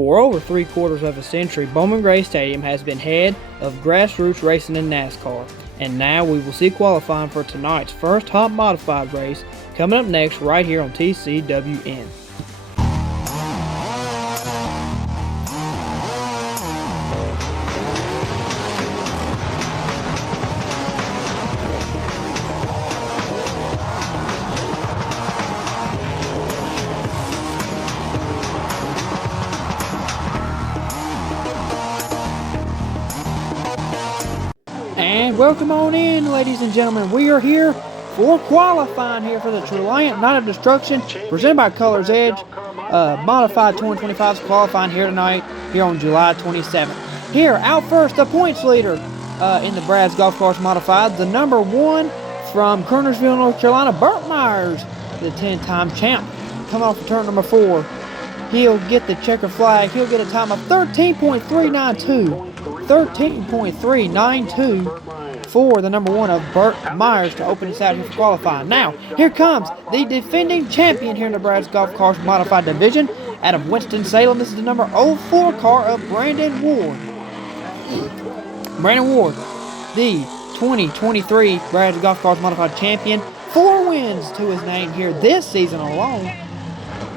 For over 3/4 of a century, Bowman Gray Stadium has been head of grassroots racing in NASCAR. And now we will see qualifying for tonight's first hot modified race coming up next right here on TCWN. And welcome on in, ladies and gentlemen. We are here for qualifying here for the Reliant Night of Destruction presented by Colors Edge. Modified 2025 qualifying here tonight, here on July 27th. Here, out first, the points leader in the Brad's Golf Course Modified, the number 1 from Kernersville, North Carolina, Burt Myers, the 10-time champ. Coming off of turn number 4, he'll get the checker flag. He'll get a time of 13.392. 13.392 for the number 1 of Burt Myers to open us out here for qualifying. Now, here comes the defending champion here in the Brad's Golf Course Modified Division out of Winston-Salem. This is the number 04 car of Brandon Ward. Brandon Ward, the 2023 Brad's Golf Course Modified champion. 4 wins to his name here this season alone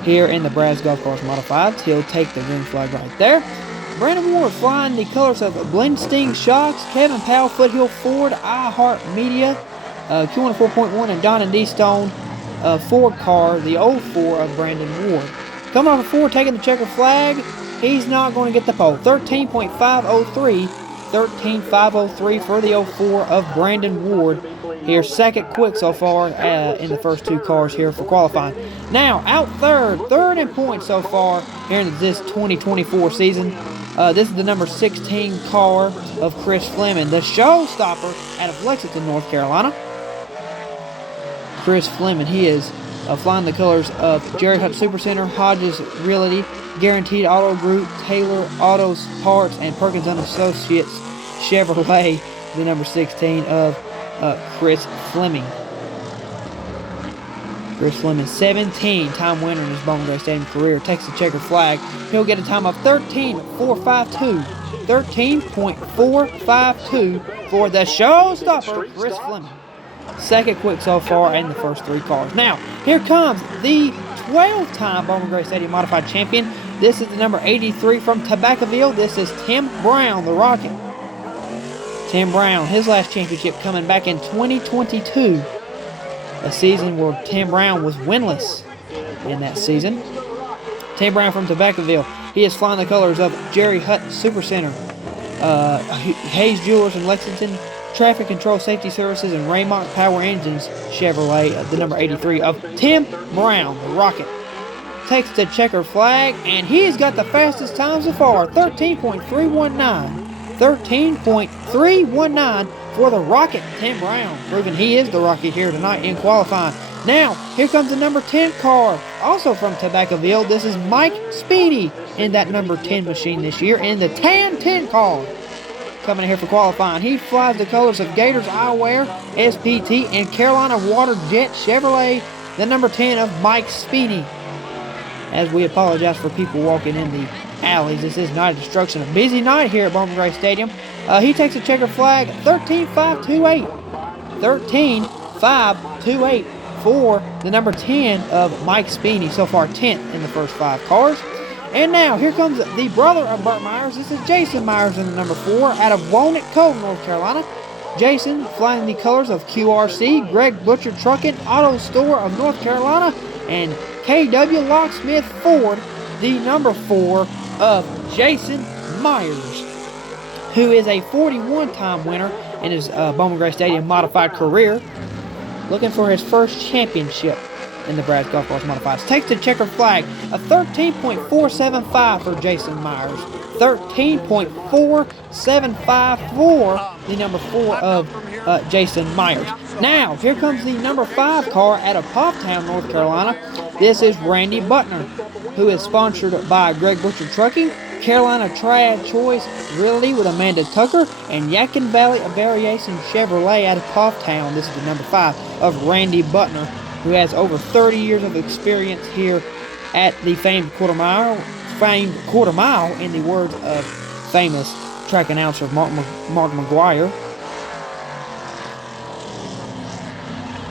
here in the Brad's Golf Course Modifieds. He'll take the green flag right there. Brandon Ward flying the colors of Blendsting Shocks, Kevin Powell, Foothill Ford, iHeart Media, Q1 4.1, and Don and D Stone Ford car, the 04 of Brandon Ward. Coming off of 4, taking the checker flag, he's not going to get the pole. 13.503, 13.503 for the 04 of Brandon Ward. Here, second quick so far in the first 2 cars here for qualifying. Now, out third in points so far here in this 2024 season. This is the number 16 car of Chris Fleming, the showstopper out of Lexington, North Carolina. Chris Fleming, he is flying the colors of Jerry Hutt Supercenter, Hodges Realty, Guaranteed Auto Group, Taylor Auto Parts, and Perkins & Associates Chevrolet, the number 16 of Chris Fleming. Chris Fleming, 17-time winner in his Bowman Gray Stadium career, takes the checker flag. He'll get a time of 13.452. 13.452 for the showstopper, Chris Fleming. Second quick so far in the first 3 cars. Now, here comes the 12-time Bowman Gray Stadium Modified champion. This is the number 83 from Tobaccoville. This is Tim Brown, the Rocket. Tim Brown, his last championship coming back in 2022. A season where Tim Brown was winless in that season. Tim Brown from Tobaccoville. He is flying the colors of Jerry Hutt Supercenter, Hayes Jewelers in Lexington, Traffic Control Safety Services, and Raymont Power Engines Chevrolet, the number 83 of Tim Brown, the Rocket. Takes the checker flag, and he's got the fastest time so far, 13.319. 13.319 for the Rocket, Tim Brown, proving he is the Rocket here tonight in qualifying. Now, here comes the number 10 car, also from Tobaccoville. This is Mike Speedy in that number 10 machine this year in the Tan 10 car. Coming here for qualifying. He flies the colors of Gators Eyewear, SPT, and Carolina Water Jet Chevrolet, the number 10 of Mike Speedy. As we apologize for people walking in the alleys, this is Night of Destruction, a busy night here at Bowman Gray Stadium. He takes a checker flag, 13.528. 13.528 for the number 10 of Mike Speedy, so far 10th in the first 5 cars. And now, here comes the brother of Burt Myers. This is Jason Myers in the number 4 out of Walnut Cove, North Carolina. Jason flying the colors of QRC, Greg Butcher Trucking, Auto Store of North Carolina, and KW Locksmith Ford, the number 4 of Jason Myers, who is a 41-time winner in his Bowman Gray Stadium Modified career, looking for his first championship in the Brad's Golf Course Modifieds. Takes the checker flag, a 13.475 for Jason Myers. 13.475 for the number 4 of Jason Myers. Now, here comes the number 5 car out of Pofftown, North Carolina. This is Randy Butner, who is sponsored by Greg Butcher Trucking, Carolina Trad Choice Realty with Amanda Tucker, and Yadkin Valley Variation Chevrolet out of Pofftown. This is the number 5 of Randy Butner, who has over 30 years of experience here at the famed quarter mile famed quarter mile, in the words of famous track announcer Mark McGuire.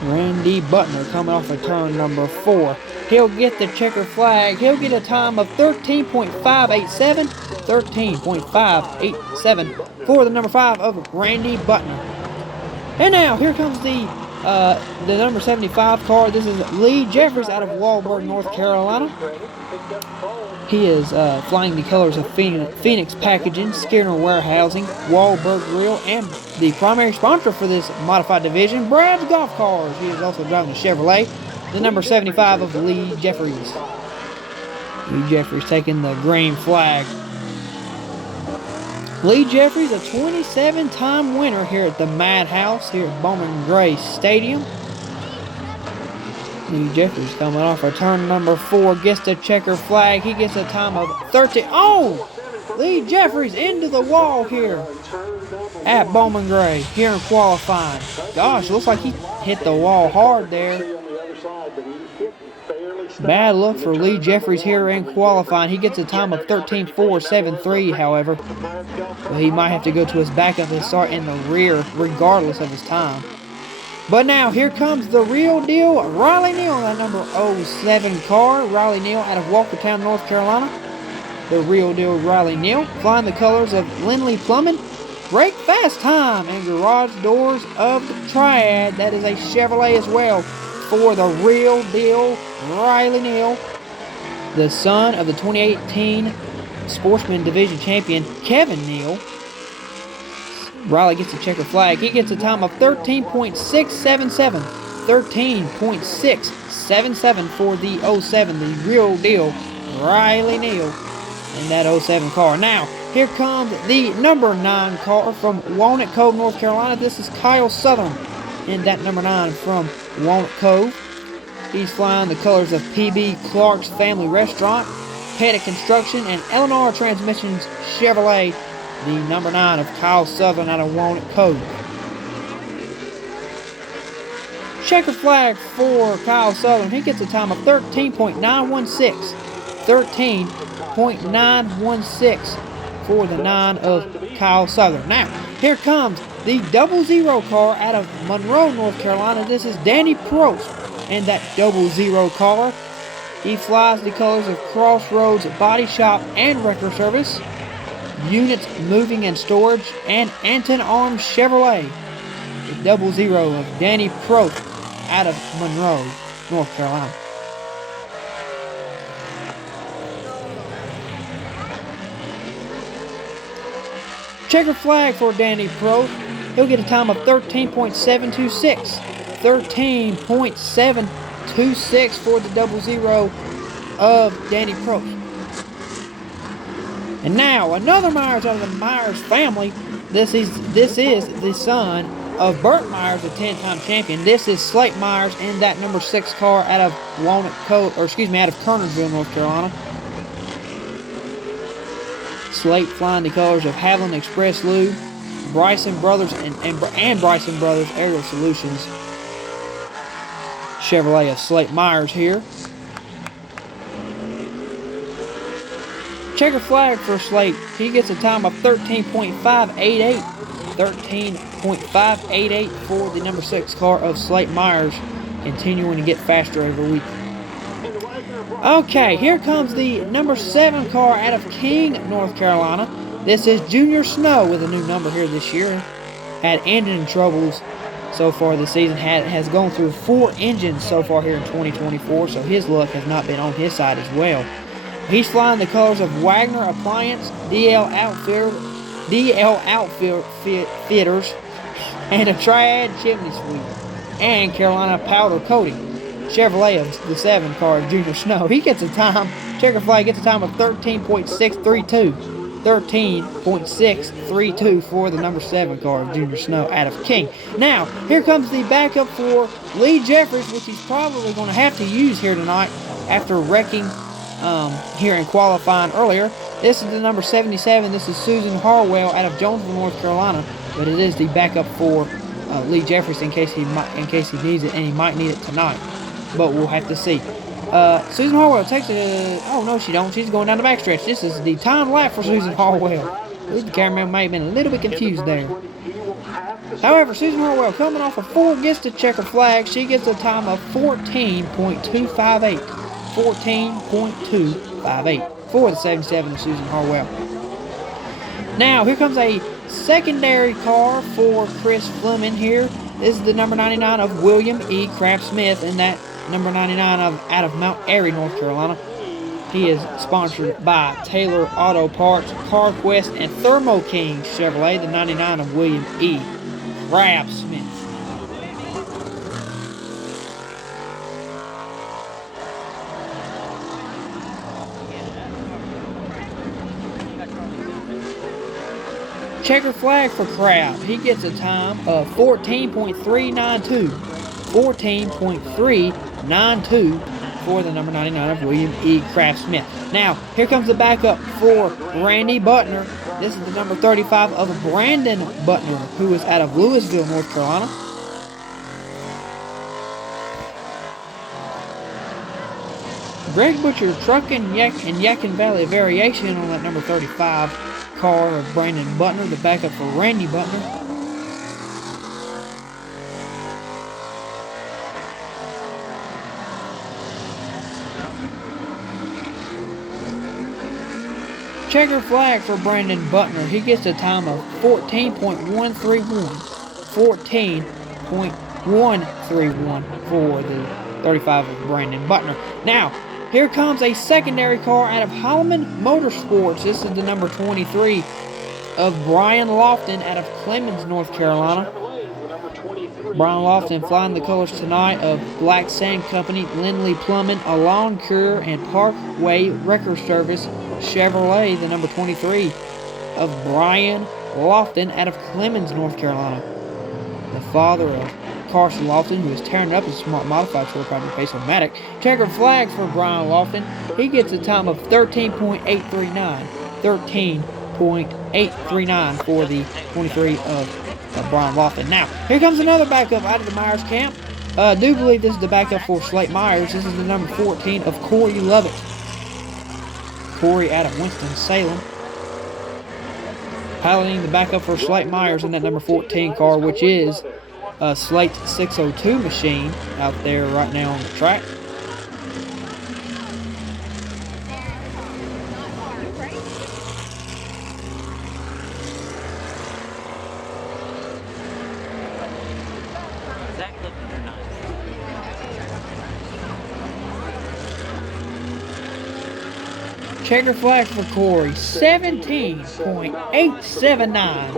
Randy Butner coming off of turn number 4. He'll get the checker flag. He'll get a time of 13.587. 13.587 for the number 5 of Randy Butner. And now, here comes the number 75 car. This is Lee Jeffries out of Walburg, North Carolina. He is flying the colors of Phoenix Packaging, Skinner Warehousing, Walburg Grill, and the primary sponsor for this modified division, Brad's Golf Cars. He is also driving a Chevrolet, the number 75 of Lee Jeffries. Lee Jeffries taking the green flag. Lee Jeffries, a 27-time winner here at the Madhouse, here at Bowman Gray Stadium. Lee Jeffries coming off of turn number 4, gets the checker flag. He gets a time of 13. Oh! Lee Jeffries into the wall here at Bowman Gray, here in qualifying. Gosh, looks like he hit the wall hard there. Bad look for Lee Jeffries here in qualifying. He gets a time of 13.473, however. But he might have to go to his backup and start in the rear, regardless of his time. But now, here comes the real deal, Riley Neal, that number 07 car. Riley Neal out of Walkertown, North Carolina. The real deal, Riley Neal, flying the colors of Lindley Plumbing, Break Fast Time, and Garage Doors of the Triad. That is a Chevrolet as well for the real deal, Riley Neal, the son of the 2018 Sportsman Division champion, Kevin Neal. Riley gets the checker flag. He gets a time of 13.677. 13.677 for the 07, the real deal, Riley Neal, in that 07 car. Now, here comes the number 9 car from Walnut Cove, North Carolina. This is Kyle Southern in that number 9 from Walnut Cove. He's flying the colors of PB Clark's Family Restaurant, Pettit Construction, and Eleanor Transmissions Chevrolet. The number 9 of Kyle Southern out of Walnut Cove. Checker flag for Kyle Southern. He gets a time of 13.916. 13.916 for the 9 of Kyle Southern. Now, here comes the 00 car out of Monroe, North Carolina. This is Danny Prost in that 00 car. He flies the colors of Crossroads Body Shop and Wrecker Service, Units Moving and Storage, and Anton Arms Chevrolet. The 00 of Danny Prost out of Monroe, North Carolina. Checker flag for Danny Prost. He'll get a time of 13.726. 13.726 for the 00 of Danny Prost. And now, another Myers out of the Myers family. This is the son of Burt Myers, the 10-time champion. This is Slate Myers in that number 6 car out of out of Kernersville, North Carolina. Slate flying the colors of Haviland Express Lube, Bryson Brothers and Bryson Brothers Aerial Solutions. Chevrolet of Slate Myers here. Checker flag for Slate. He gets a time of 13.588. 13.588 for the number 6 car of Slate Myers, continuing to get faster every week. Okay, here comes the number 7 car out of King, North Carolina. This is Junior Snow with a new number here this year. Had engine troubles so far this season. Has gone through 4 engines so far here in 2024, so his luck has not been on his side as well. He's flying the colors of Wagner Appliance, DL Outfitters, and a Triad Chimney Sweep, and Carolina Powder Coating. Chevrolet of the 7 car of Junior Snow. He gets a time, checker flag gets a time of 13.632. 13.632 for the number 7 car of Junior Snow out of King. Now, here comes the backup for Lee Jeffries, which he's probably going to have to use here tonight after wrecking here in qualifying earlier. This is the number 77. This is Susan Harwell out of Jonesville, North Carolina, but it is the backup for Lee Jeffries in case he needs it, and he might need it tonight. But we'll have to see. Susan Harwell takes it. Oh, no, she don't. She's going down the backstretch. This is the time lap for Susan Harwell. I believe the cameraman may have been a little bit confused there. However, Susan Harwell, coming off of 4, gets the checker flag. She gets a time of 14.258. 14.258 for the 77 of Susan Harwell. Now, here comes a secondary car for Chris Fleming here. This is the number 99 of William E. Kraft Smith, and that number 99 out of Mount Airy, North Carolina. He is sponsored by Taylor Auto Parts, CarQuest, and Thermo King Chevrolet, the 99 of William E. Kraft Smith. Checker flag for Kraft. He gets a time of 14.392. 14.392 for the number 99 of William E. Kraft Smith. Now, here comes the backup for Randy Butner. This is the number 35 of Brandon Butner, who is out of Louisville, North Carolina. Greg Butcher trucking Yakin Valley variation on that number 35 car of Brandon Butner, the backup for Randy Butner. Checker flag for Brandon Butner. He gets a time of 14.131. 14.131 for the 35 of Brandon Butner. Now, here comes a secondary car out of Holloman Motorsports. This is the number 23 of Brian Lofton out of Clemens, North Carolina. Brian Lofton flying the colors tonight of Black Sand Company, Lindley Plumbing, Alon Cure, and Parkway Wrecker Service Chevrolet, the number 23 of Brian Lofton out of Clemens, North Carolina. The father of Carson Lofton, who is tearing it up his smart modified short drive Pace-O-Matic. Checker flag for Brian Lofton. He gets a time of 13.839. 13.839 for the 23 of Brian Lofton. Now, here comes another backup out of the Myers camp. I do believe this is the backup for Slate Myers. This is the number 14 of Corey Lovett. Corey out of Winston-Salem. Piloting the backup for Slate Myers in that number 14 car, which is a Slate 602 machine out there right now on the track. Checker flag for Corey, 17.879.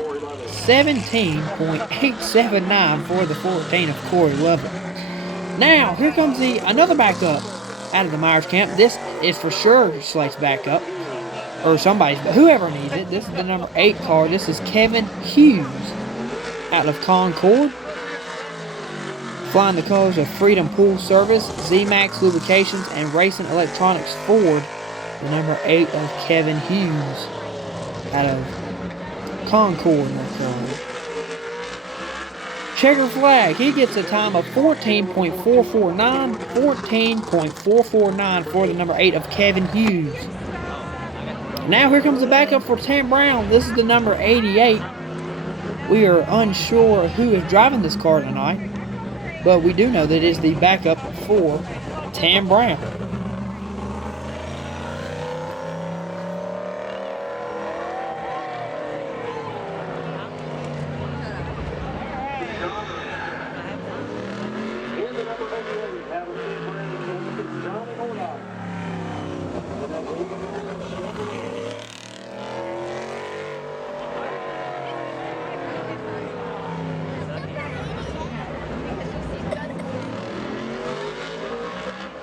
17.879 for the 14 of Corey Lovett. Now, here comes another backup out of the Myers camp. This is for sure Slate's backup, or somebody's, but whoever needs it. This is the number 8 car. This is Kevin Hughes out of Concord. Flying the colors of Freedom Pool Service, Z-Max Lubrications, and Racing Electronics Ford. The number 8 of Kevin Hughes out of Concord, North Carolina. Checker flag. He gets a time of 14.449. 14.449 for the number 8 of Kevin Hughes. Now here comes the backup for Tam Brown. This is the number 88. We are unsure who is driving this car tonight, but we do know that it is the backup for Tam Brown.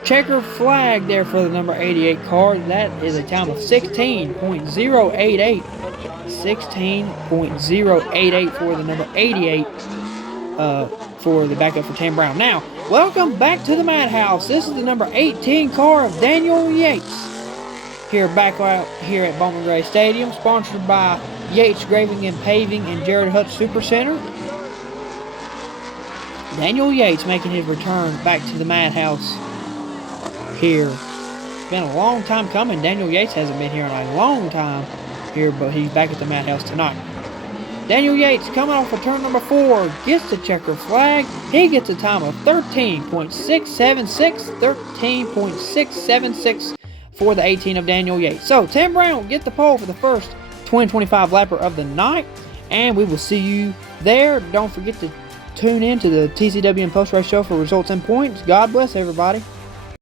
Checker flag there for the number 88 car. That is a time of 16.088. 16.088 for the number 88 for the backup for Tam Brown. Now, welcome back to the Madhouse. This is the number 18 car of Daniel Yates. Back out here at Bowman Gray Stadium, sponsored by Yates Graving and Paving and Jared Hutt Super Center. Daniel Yates making his return back to the Madhouse here. It's been a long time coming. Daniel Yates hasn't been here in a long time here, but he's back at the Madhouse tonight. Daniel Yates coming off of turn number 4, gets the checker flag. He gets a time of 13.676, 13.676 for the 18 of Daniel Yates. So Tim Brown will get the pole for the first 2025 lapper of the night, and we will see you there. Don't forget to tune in to the TCW and Post Race Show for results and points. God bless everybody.